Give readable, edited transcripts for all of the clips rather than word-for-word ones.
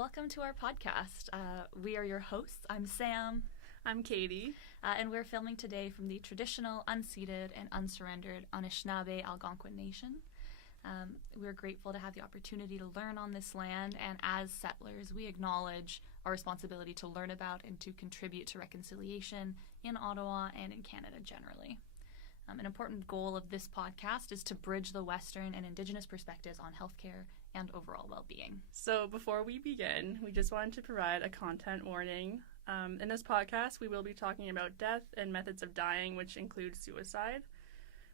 Welcome to our podcast. We are your hosts. I'm Sam. I'm Katie. And we're filming today from the traditional, unceded, and unsurrendered Anishinaabe Algonquin Nation. We're grateful to have the opportunity to learn on this land, and as settlers, we acknowledge our responsibility to learn about and to contribute to reconciliation in Ottawa and in Canada generally. An important goal of this podcast is to bridge the Western and Indigenous perspectives on healthcare and overall well-being. So before we begin, we just wanted to provide a content warning. In this podcast, we will be talking about death and methods of dying, which include suicide.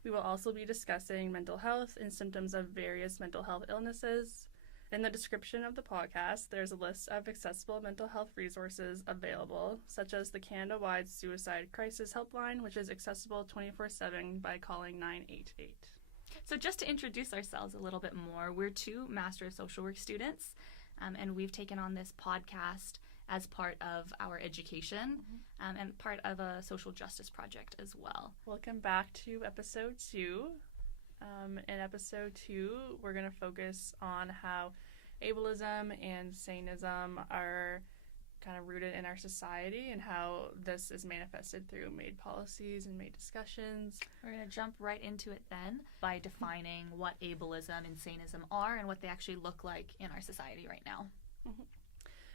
We will also be discussing mental health and symptoms of various mental health illnesses. In the description of the podcast, there's a list of accessible mental health resources available, such as the Canada-wide Suicide Crisis Helpline, which is accessible 24/7 by calling 988. So just to introduce ourselves a little bit more, we're two Master of Social Work students, and we've taken on this podcast as part of our education and part of a social justice project as well. Welcome back to episode 2. In episode 2, we're going to focus on how ableism and sanism are kind of rooted in our society and how this is manifested through MAiD policies and MAiD discussions. We're going to jump right into it then by defining what ableism and sanism are and what they actually look like in our society right now.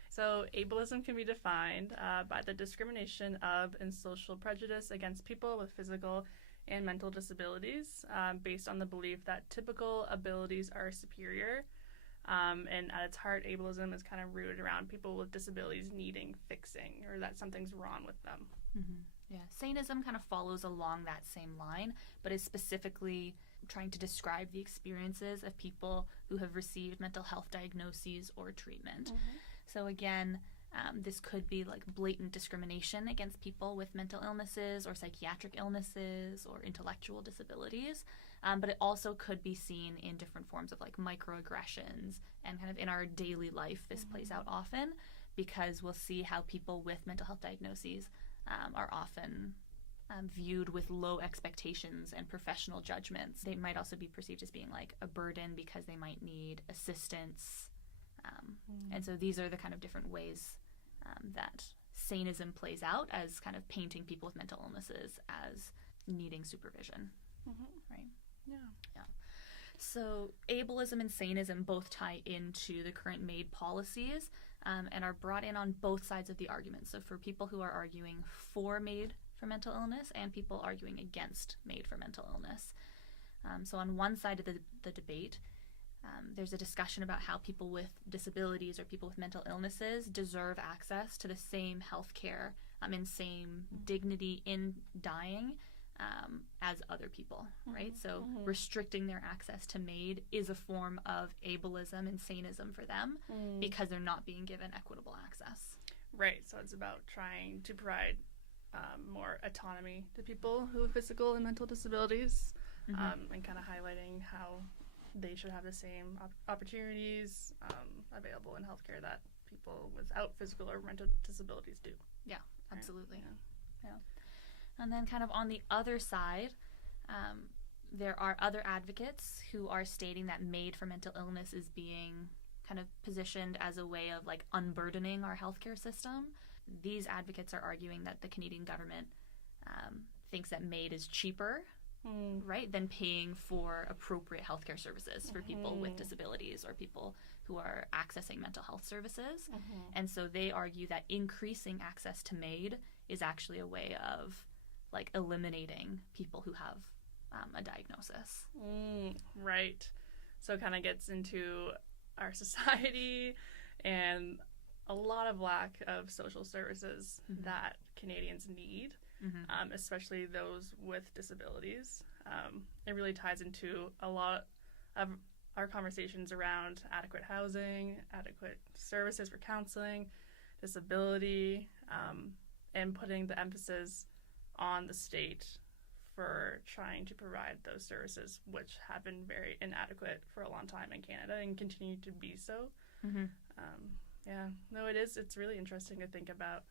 So ableism can be defined by the discrimination of and social prejudice against people with physical and mental disabilities based on the belief that typical abilities are superior. And at its heart, ableism is kind of rooted around people with disabilities needing fixing or that something's wrong with them. Yeah, sanism kind of follows along that same line, but is specifically trying to describe the experiences of people who have received mental health diagnoses or treatment. So again, this could be like blatant discrimination against people with mental illnesses or psychiatric illnesses or intellectual disabilities, but it also could be seen in different forms of like microaggressions, and kind of in our daily life this plays out often because we'll see how people with mental health diagnoses are often viewed with low expectations and professional judgments. They might also be perceived as being like a burden because they might need assistance. And so these are the kind of different ways that sanism plays out as kind of painting people with mental illnesses as needing supervision. Right? Yeah. So ableism and sanism both tie into the current MAiD policies and are brought in on both sides of the argument. So for people who are arguing for MAiD for mental illness and people arguing against MAiD for mental illness. So on one side of the debate, there's a discussion about how people with disabilities or people with mental illnesses deserve access to the same health care and same dignity in dying as other people, right? So restricting their access to MAiD is a form of ableism and sanism for them because they're not being given equitable access. Right, so it's about trying to provide more autonomy to people who have physical and mental disabilities and kind of highlighting how they should have the same opportunities available in healthcare that people without physical or mental disabilities do. Yeah, absolutely. Yeah. And then kind of on the other side, there are other advocates who are stating that MAiD for mental illness is being kind of positioned as a way of like unburdening our healthcare system. These advocates are arguing that the Canadian government thinks that MAiD is cheaper, right, than paying for appropriate healthcare services for people with disabilities or people who are accessing mental health services. And so they argue that increasing access to MAiD is actually a way of like eliminating people who have a diagnosis. Right. So it kind of gets into our society and a lot of lack of social services that Canadians need, especially those with disabilities. It really ties into a lot of our conversations around adequate housing, adequate services for counseling, disability, and putting the emphasis on the state for trying to provide those services, which have been very inadequate for a long time in Canada and continue to be so. It's really interesting to think about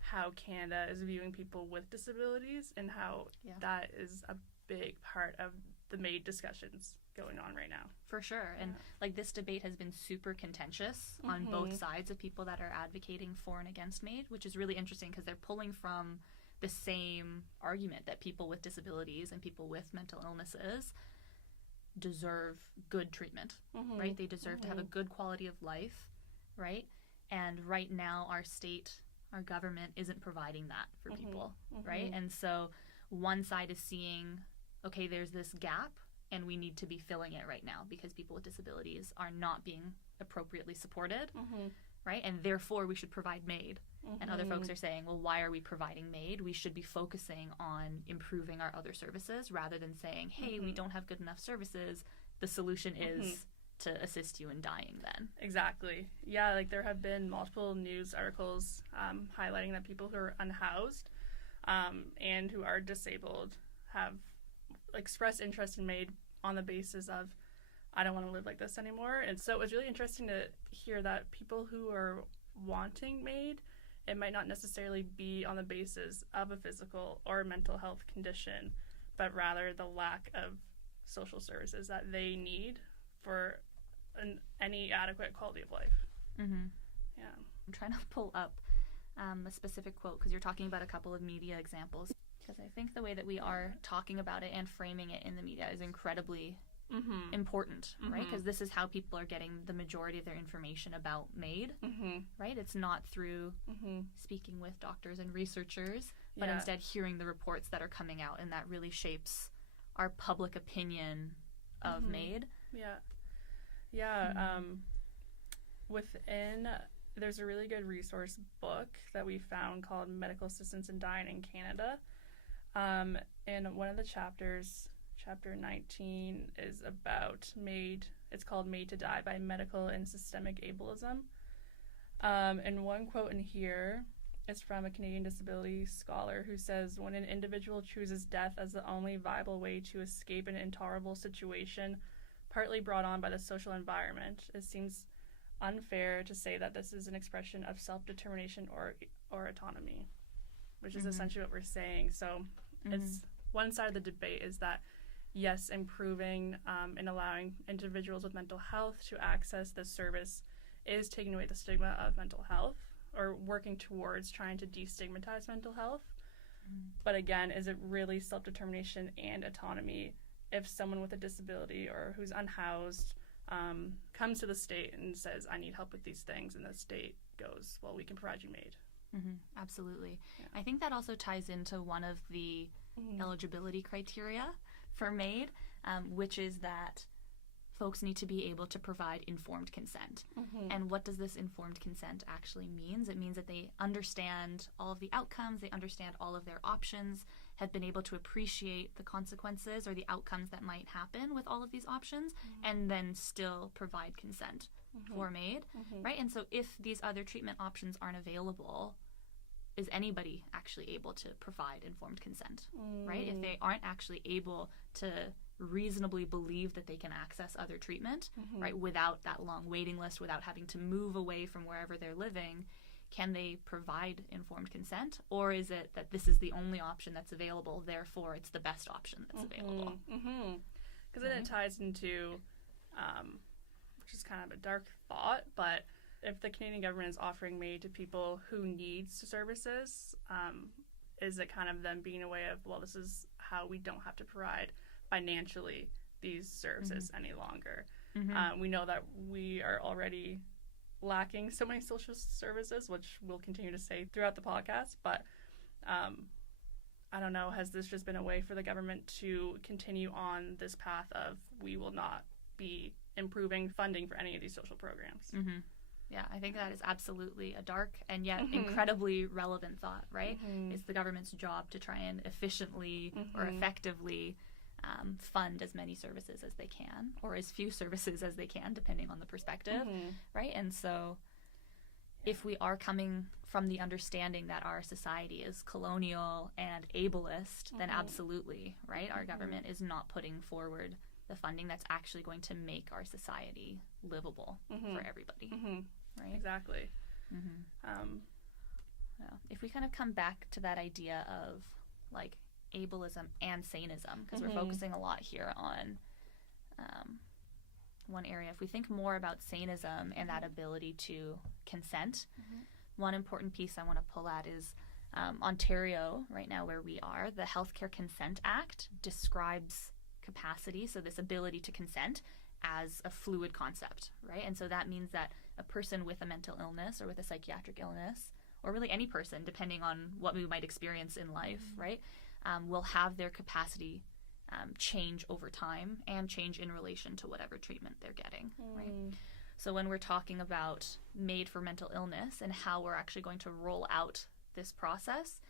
how Canada is viewing people with disabilities and how that is a big part of the MAiD discussions going on right now. For sure. And like this debate has been super contentious on both sides of people that are advocating for and against MAiD, which is really interesting because they're pulling from the same argument that people with disabilities and people with mental illnesses deserve good treatment, right? They deserve to have a good quality of life, right? And right now our government isn't providing that for people, right? And so one side is seeing, okay, there's this gap and we need to be filling it right now because people with disabilities are not being appropriately supported, right? And therefore we should provide MAiD. And other folks are saying, well, why are we providing MAiD? We should be focusing on improving our other services rather than saying, hey, we don't have good enough services. The solution is to assist you in dying then. Exactly. Yeah, like there have been multiple news articles highlighting that people who are unhoused and who are disabled have expressed interest in MAiD on the basis of, I don't want to live like this anymore. And so it was really interesting to hear that people who are wanting MAiD, it might not necessarily be on the basis of a physical or mental health condition, but rather the lack of social services that they need for any adequate quality of life. Yeah. I'm trying to pull up a specific quote because you're talking about a couple of media examples, because I think the way that we are talking about it and framing it in the media is incredibly important, right? Because this is how people are getting the majority of their information about MAiD, right? It's not through speaking with doctors and researchers, but instead hearing the reports that are coming out, and that really shapes our public opinion of MAiD. There's a really good resource book that we found called Medical Assistance in Dying in Canada. And one of the chapters, Chapter 19, is about MAiD. It's called MAiD to Die by Medical and Systemic Ableism. And one quote in here is from a Canadian disability scholar who says, when an individual chooses death as the only viable way to escape an intolerable situation, partly brought on by the social environment, it seems unfair to say that this is an expression of self-determination or autonomy, which is essentially what we're saying. So it's one side of the debate is that yes, improving and allowing individuals with mental health to access this service is taking away the stigma of mental health, or working towards trying to destigmatize mental health. But again, is it really self-determination and autonomy if someone with a disability or who's unhoused comes to the state and says, I need help with these things, and the state goes, well, we can provide you MAiD. Absolutely. I think that also ties into one of the eligibility criteria for MAiD, which is that folks need to be able to provide informed consent. And what does this informed consent actually mean? It means that they understand all of the outcomes, they understand all of their options, have been able to appreciate the consequences or the outcomes that might happen with all of these options, and then still provide consent for MAiD, right? And so if these other treatment options aren't available, is anybody actually able to provide informed consent, right? If they aren't actually able to reasonably believe that they can access other treatment, right, without that long waiting list, without having to move away from wherever they're living, can they provide informed consent? Or is it that this is the only option that's available, therefore it's the best option that's available? Because then it ties into, which is kind of a dark thought, but if the Canadian government is offering MAiD to people who need services, is it kind of them being a way of, well, this is how we don't have to provide financially these services any longer. We know that we are already lacking so many social services, which we'll continue to say throughout the podcast, but I don't know, has this just been a way for the government to continue on this path of we will not be improving funding for any of these social programs? Yeah, I think that is absolutely a dark and yet incredibly relevant thought, right? It's the government's job to try and efficiently or effectively fund as many services as they can, or as few services as they can, depending on the perspective, right? And so if we are coming from the understanding that our society is colonial and ableist, then absolutely, right? Our government is not putting forward the funding that's actually going to make our society livable for everybody, right? Exactly. If we kind of come back to that idea of like ableism and sanism, because we're focusing a lot here on one area. If we think more about sanism and that ability to consent, one important piece I want to pull at is Ontario, right now where we are, the Healthcare Consent Act describes capacity, so this ability to consent, as a fluid concept, right? And so that means that a person with a mental illness or with a psychiatric illness, or really any person, depending on what we might experience in life, right, will have their capacity change over time and change in relation to whatever treatment they're getting, right? So when we're talking about MAiD for mental illness and how we're actually going to roll out this process,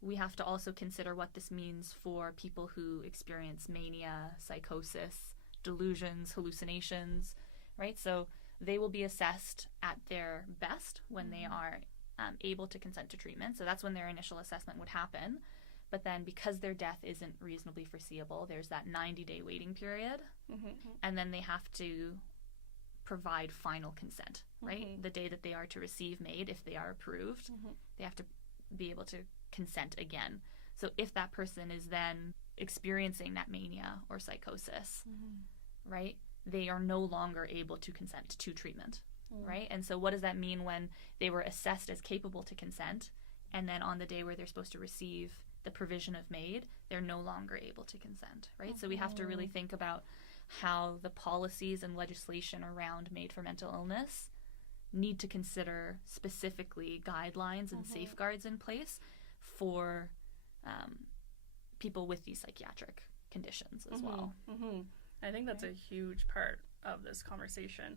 we have to also consider what this means for people who experience mania, psychosis, delusions, hallucinations, right? So they will be assessed at their best when they are able to consent to treatment. So that's when their initial assessment would happen. But then because their death isn't reasonably foreseeable, there's that 90-day waiting period. And then they have to provide final consent, right? The day that they are to receive MAiD, if they are approved, they have to be able to consent again. So if that person is then experiencing that mania or psychosis, right, they are no longer able to consent to treatment, right? And so what does that mean when they were assessed as capable to consent, and then on the day where they're supposed to receive the provision of MAiD, they're no longer able to consent, right? So we have to really think about how the policies and legislation around MAiD for mental illness need to consider specifically guidelines and safeguards in place for people with these psychiatric conditions as well. I think that's a huge part of this conversation,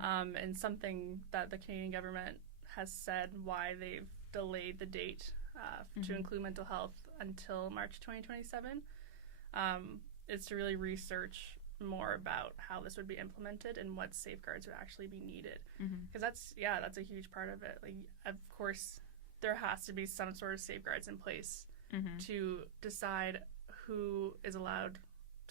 and something that the Canadian government has said why they've delayed the date to include mental health until March 2027 is to really research more about how this would be implemented and what safeguards would actually be needed, because that's a huge part of it. Like, of course there has to be some sort of safeguards in place to decide who is allowed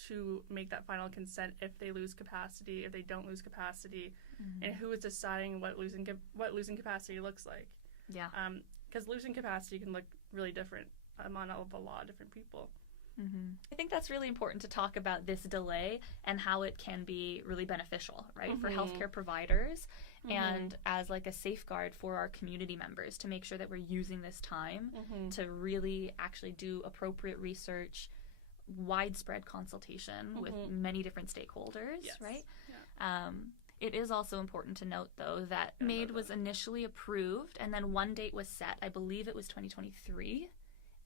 to make that final consent if they lose capacity, if they don't lose capacity, and who is deciding what losing capacity looks like. Because losing capacity can look really different on a lot of different people. I think that's really important to talk about this delay and how it can be really beneficial, right, for healthcare providers and as like a safeguard for our community members, to make sure that we're using this time to really actually do appropriate research, widespread consultation with many different stakeholders, right? It is also important to note, though, that MAiD was initially approved, and then one date was set. I believe it was 2023,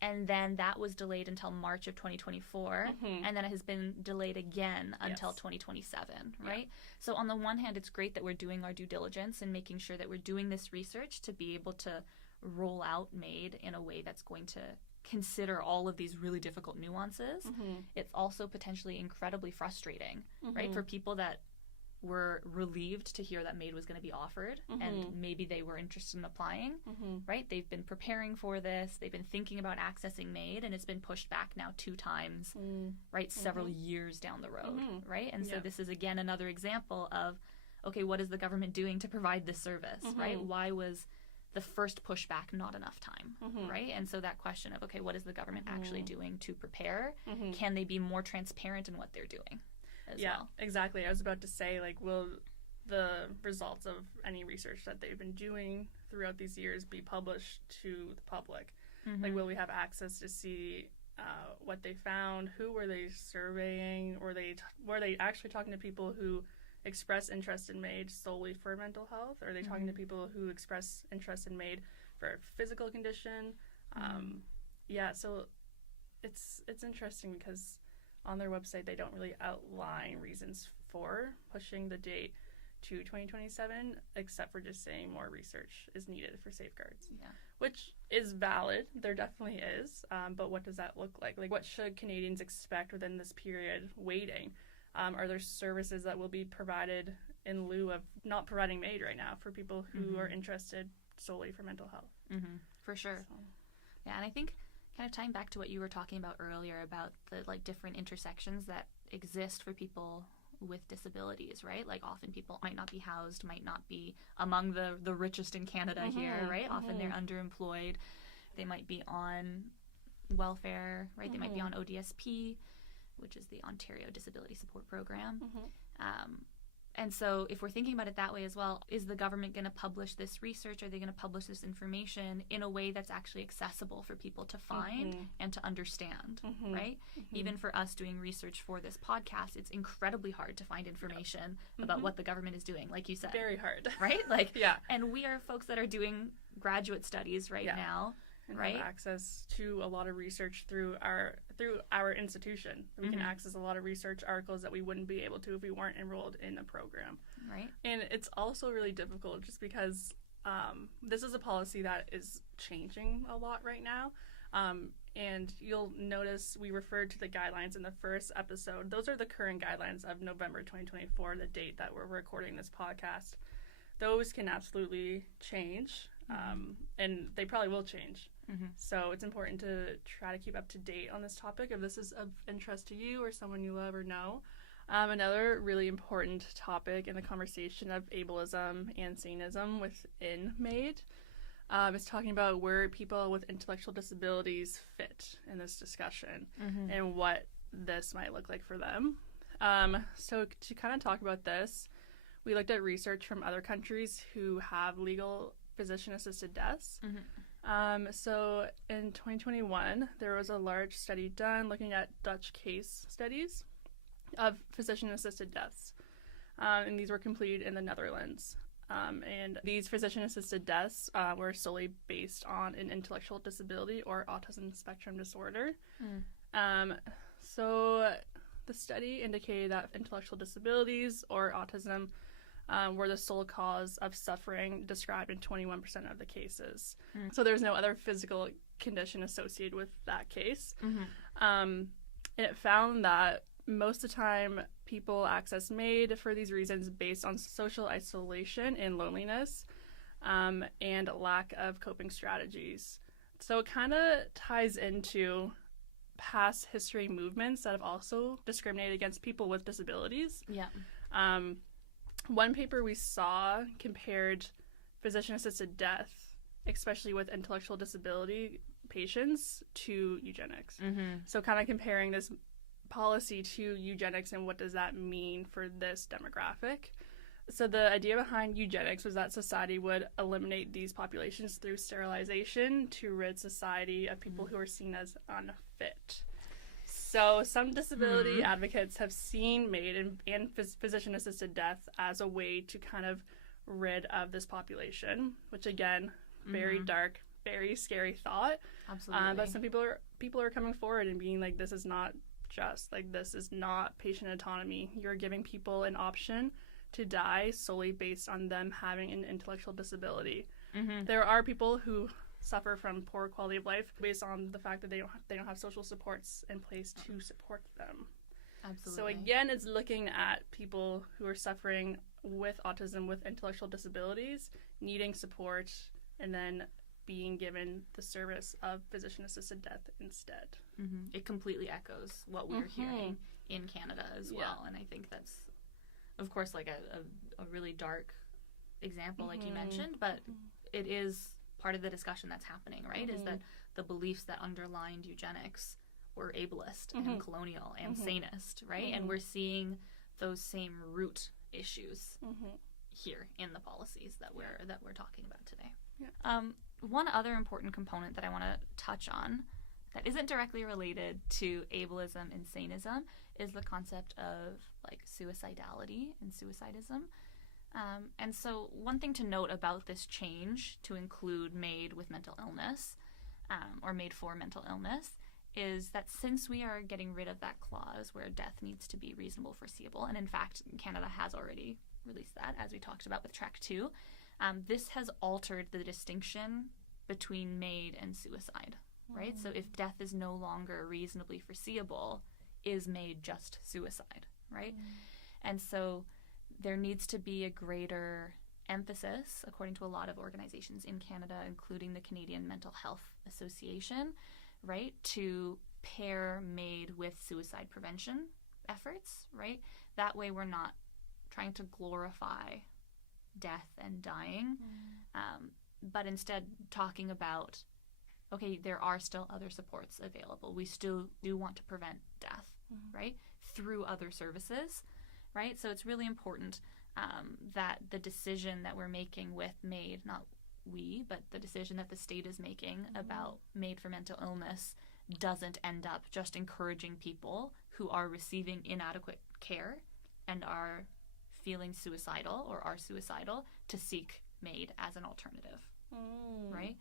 and then that was delayed until March of 2024, and then it has been delayed again until 2027, right? So on the one hand, it's great that we're doing our due diligence and making sure that we're doing this research to be able to roll out MAiD in a way that's going to consider all of these really difficult nuances. It's also potentially incredibly frustrating, right, for people that were relieved to hear that MAiD was going to be offered, and maybe they were interested in applying, right? They've been preparing for this, they've been thinking about accessing MAiD, and it's been pushed back now 2 times, right, several years down the road, right? And so this is again another example of, okay, what is the government doing to provide this service, right? Why was the first pushback not enough time, right? And so that question of, okay, what is the government actually doing to prepare? Can they be more transparent in what they're doing as well? Exactly. I was about to say, like, will the results of any research that they've been doing throughout these years be published to the public? Like, will we have access to see what they found? Who were they surveying? Were they actually talking to people who express interest in MAiD solely for mental health? Or are they talking to people who express interest in MAiD for a physical condition? So it's interesting because on their website they don't really outline reasons for pushing the date to 2027, except for just saying more research is needed for safeguards, which is valid. There definitely is, but what does that look like? Like, what should Canadians expect within this period waiting? Are there services that will be provided in lieu of not providing MAiD right now for people who are interested solely for mental health? For sure. So. Yeah, and I think kind of tying back to what you were talking about earlier about the like different intersections that exist for people with disabilities, right? Like, often people might not be housed, might not be among the richest in Canada here, right? Often they're underemployed. They might be on welfare, right? They might be on ODSP. which is the Ontario Disability Support Program. And so if we're thinking about it that way as well, is the government going to publish this research? Are they going to publish this information in a way that's actually accessible for people to find and to understand, right? Even for us doing research for this podcast, it's incredibly hard to find information about what the government is doing, like you said. Very hard. Right? Like, and we are folks that are doing graduate studies right now. And right? have access to a lot of research through our institution. We can access a lot of research articles that we wouldn't be able to if we weren't enrolled in a program. Right. And it's also really difficult just because this is a policy that is changing a lot right now. And you'll notice we referred to the guidelines in the first episode. Those are the current guidelines of November 2024, the date that we're recording this podcast. Those can absolutely change, and they probably will change. So it's important to try to keep up to date on this topic if this is of interest to you or someone you love or know. Another really important topic in the conversation of ableism and sanism within MAiD is talking about where people with intellectual disabilities fit in this discussion and what this might look like for them. So to kind of talk about this, we looked at research from other countries who have legal physician-assisted deaths. So in 2021, there was a large study done looking at Dutch case studies of physician-assisted deaths. And these were completed in the Netherlands. And these physician-assisted deaths were solely based on an intellectual disability or autism spectrum disorder. So the study indicated that intellectual disabilities or autism were the sole cause of suffering described in 21% of the cases. So there's no other physical condition associated with that case. And it found that most of the time people access MAiD for these reasons based on social isolation and loneliness and lack of coping strategies. So it kind of ties into past history movements that have also discriminated against people with disabilities. One paper we saw compared physician-assisted death, especially with intellectual disability patients, to eugenics. So kind of comparing this policy to eugenics and what does that mean for this demographic. So the idea behind eugenics was that society would eliminate these populations through sterilization to rid society of people who are seen as unfit. So some disability advocates have seen MAiD and physician-assisted death as a way to kind of rid of this population, which again, very dark, very scary thought. Absolutely. But some people are coming forward and being like, this is not just, like, this is not patient autonomy. You're giving people an option to die solely based on them having an intellectual disability. There are people who suffer from poor quality of life based on the fact that they don't have social supports in place to support them. Absolutely. So again, it's looking at people who are suffering with autism, with intellectual disabilities, needing support, and then being given the service of physician-assisted death instead. It completely echoes what we're hearing in Canada as well. And I think that's, of course, like a really dark example, like you mentioned, but it is part of the discussion that's happening, right? Is that the beliefs that underlined eugenics were ableist and colonial and sanist, right? And we're seeing those same root issues here in the policies that we're talking about today. One other important component that I want to touch on that isn't directly related to ableism and sanism is the concept of like suicidality and suicidism. And so one thing to note about this change to include MAiD with mental illness, or MAiD for mental illness, is that since we are getting rid of that clause where death needs to be reasonable, foreseeable, and in fact Canada has already released that, as we talked about with Track 2, this has altered the distinction between MAiD and suicide, right? So if death is no longer reasonably foreseeable, is MAiD just suicide, right? And so there needs to be a greater emphasis, according to a lot of organizations in Canada, including the Canadian Mental Health Association, right, to pair MAiD with suicide prevention efforts, right? That way we're not trying to glorify death and dying, but instead talking about, okay, there are still other supports available. We still do want to prevent death, right, through other services, right? So it's really important that the decision that we're making with MAiD, not we, but the decision that the state is making about MAiD for mental illness doesn't end up just encouraging people who are receiving inadequate care and are feeling suicidal or are suicidal to seek MAiD as an alternative, right?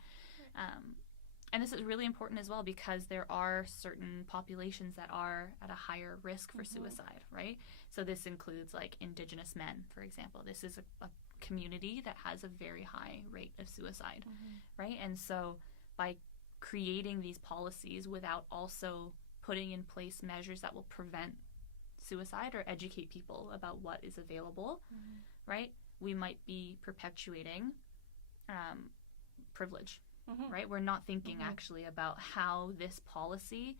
And this is really important as well because there are certain populations that are at a higher risk for suicide, right? So this includes like Indigenous men, for example. This is a community that has a very high rate of suicide, right? And so by creating these policies without also putting in place measures that will prevent suicide or educate people about what is available, right? We might be perpetuating privilege, right? We're not thinking actually about how this policy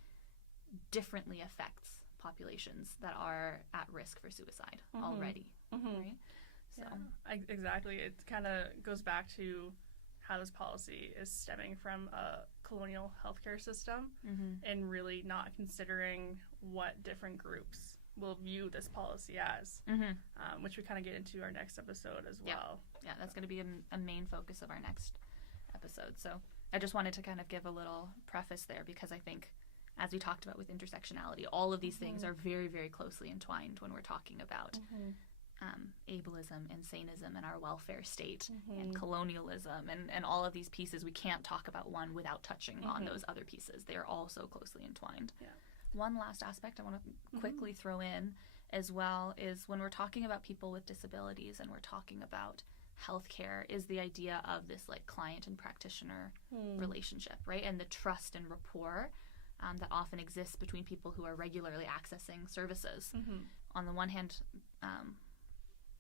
differently affects populations that are at risk for suicide already, right? So exactly. It kind of goes back to how this policy is stemming from a colonial healthcare system and really not considering what different groups will view this policy as, which we kind of get into our next episode as well. Yeah, that's going to be a main focus of our next episode. So I just wanted to kind of give a little preface there because I think, as we talked about with intersectionality, all of these things are very, very closely entwined when we're talking about ableism and sanism and our welfare state and colonialism and all of these pieces. We can't talk about one without touching on those other pieces. They are all so closely entwined. Yeah. One last aspect I want to quickly throw in as well is when we're talking about people with disabilities and we're talking about healthcare is the idea of this like client and practitioner relationship, right? And the trust and rapport that often exists between people who are regularly accessing services. On the one hand,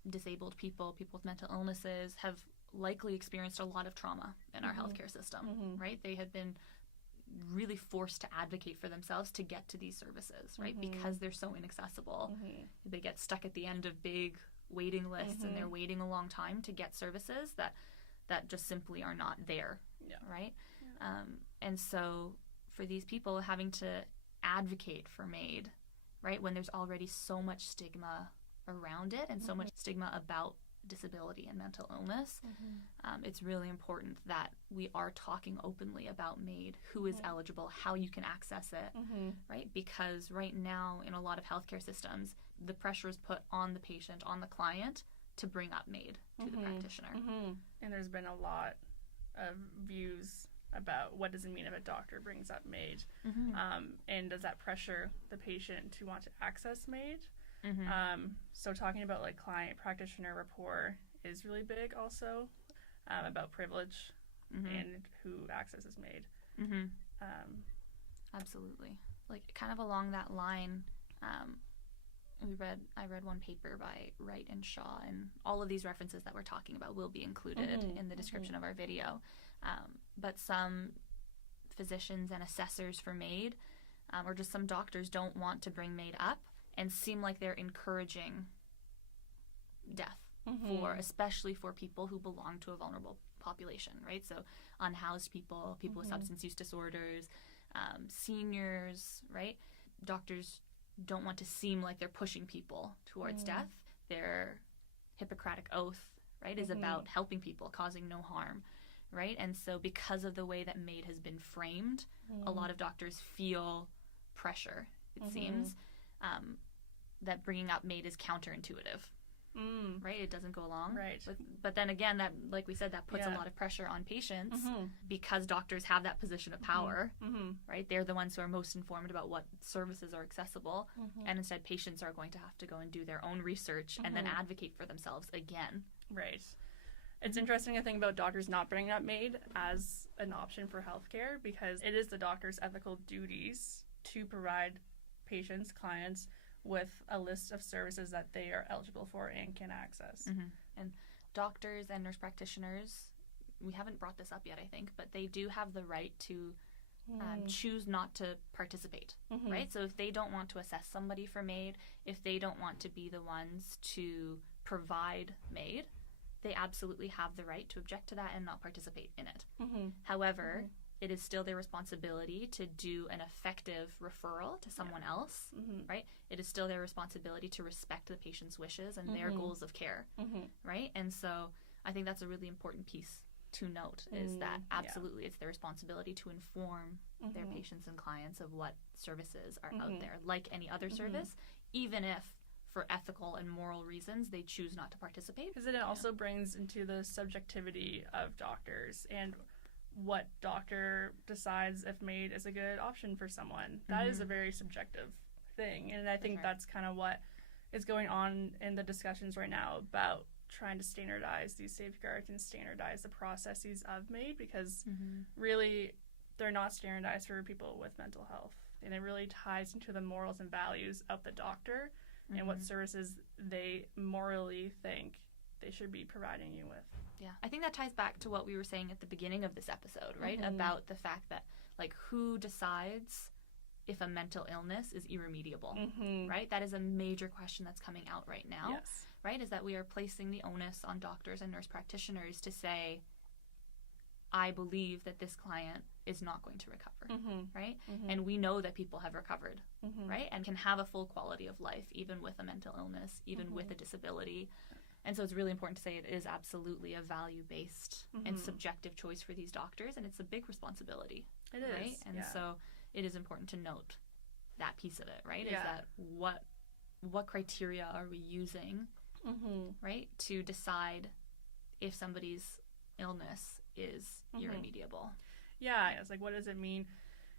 disabled people with mental illnesses have likely experienced a lot of trauma in our healthcare system, right? They have been really forced to advocate for themselves to get to these services, right? Because they're so inaccessible. They get stuck at the end of big waiting lists and they're waiting a long time to get services that just simply are not there, right? And so for these people having to advocate for MAiD, right, when there's already so much stigma around it and so much stigma about disability and mental illness, it's really important that we are talking openly about MAiD, who is eligible, how you can access it, right? Because right now in a lot of healthcare systems, the pressure is put on the patient, on the client, to bring up MAiD to the practitioner. And there's been a lot of views about what does it mean if a doctor brings up MAiD, and does that pressure the patient to want to access MAiD? So talking about like client practitioner rapport is really big also, about privilege and who accesses MAiD. Absolutely. Like kind of along that line, I read one paper by Wright and Shaw, and all of these references that we're talking about will be included in the description of our video. But some physicians and assessors for MAiD, or just some doctors, don't want to bring MAiD up and seem like they're encouraging death especially for people who belong to a vulnerable population, right? So unhoused people with substance use disorders, seniors, right? Doctors don't want to seem like they're pushing people towards death. Their Hippocratic oath, right, is about helping people, causing no harm, right? And so because of the way that MAiD has been framed, a lot of doctors feel pressure, it seems, that bringing up MAiD is counterintuitive, right? It doesn't go along. Right. But then again, that, like we said, that puts a lot of pressure on patients because doctors have that position of power, right? They're the ones who are most informed about what services are accessible, and instead patients are going to have to go and do their own research and then advocate for themselves again. Right. It's interesting to think about doctors not bringing up MAiD as an option for healthcare because it is the doctor's ethical duties to provide patients, clients, with a list of services that they are eligible for and can access. And doctors and nurse practitioners, we haven't brought this up yet, I think, but they do have the right to choose not to participate, right? So if they don't want to assess somebody for MAiD, if they don't want to be the ones to provide MAiD, they absolutely have the right to object to that and not participate in it. However, it is still their responsibility to do an effective referral to someone else, right? It is still their responsibility to respect the patient's wishes and their goals of care, right? And so I think that's a really important piece to note, is that absolutely it's their responsibility to inform their patients and clients of what services are out there, like any other service, even if for ethical and moral reasons they choose not to participate. Because it also brings into the subjectivity of doctors and what doctor decides if MAiD is a good option for someone. That is a very subjective thing, and I think that's kind of what is going on in the discussions right now about trying to standardize these safeguards and standardize the processes of MAiD, because really they're not standardized for people with mental health, and it really ties into the morals and values of the doctor and what services they morally think they should be providing you with. Yeah, I think that ties back to what we were saying at the beginning of this episode, right? About the fact that, like, who decides if a mental illness is irremediable, right? That is a major question that's coming out right now, right? Is that we are placing the onus on doctors and nurse practitioners to say, I believe that this client is not going to recover, right? And we know that people have recovered, right? And can have a full quality of life, even with a mental illness, even with a disability. And so it's really important to say it is absolutely a value-based and subjective choice for these doctors, and it's a big responsibility. It is, right? And so it is important to note that piece of it, right? Is that what criteria are we using, right, to decide if somebody's illness is irremediable? Yeah, it's like, what does it mean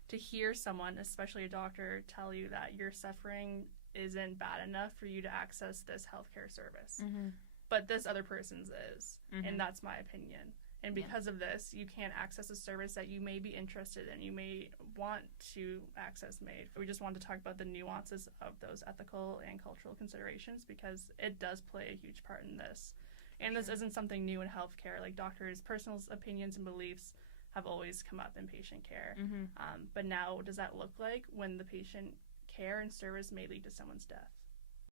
to hear someone, especially a doctor, tell you that your suffering isn't bad enough for you to access this healthcare service, but this other person's is, and that's my opinion. And because of this, you can't access a service that you may be interested in. You may want to access MAiD. We just want to talk about the nuances of those ethical and cultural considerations, because it does play a huge part in this. And this isn't something new in healthcare. Like, doctors' personal opinions and beliefs have always come up in patient care. But now, what does that look like when the patient care and service may lead to someone's death?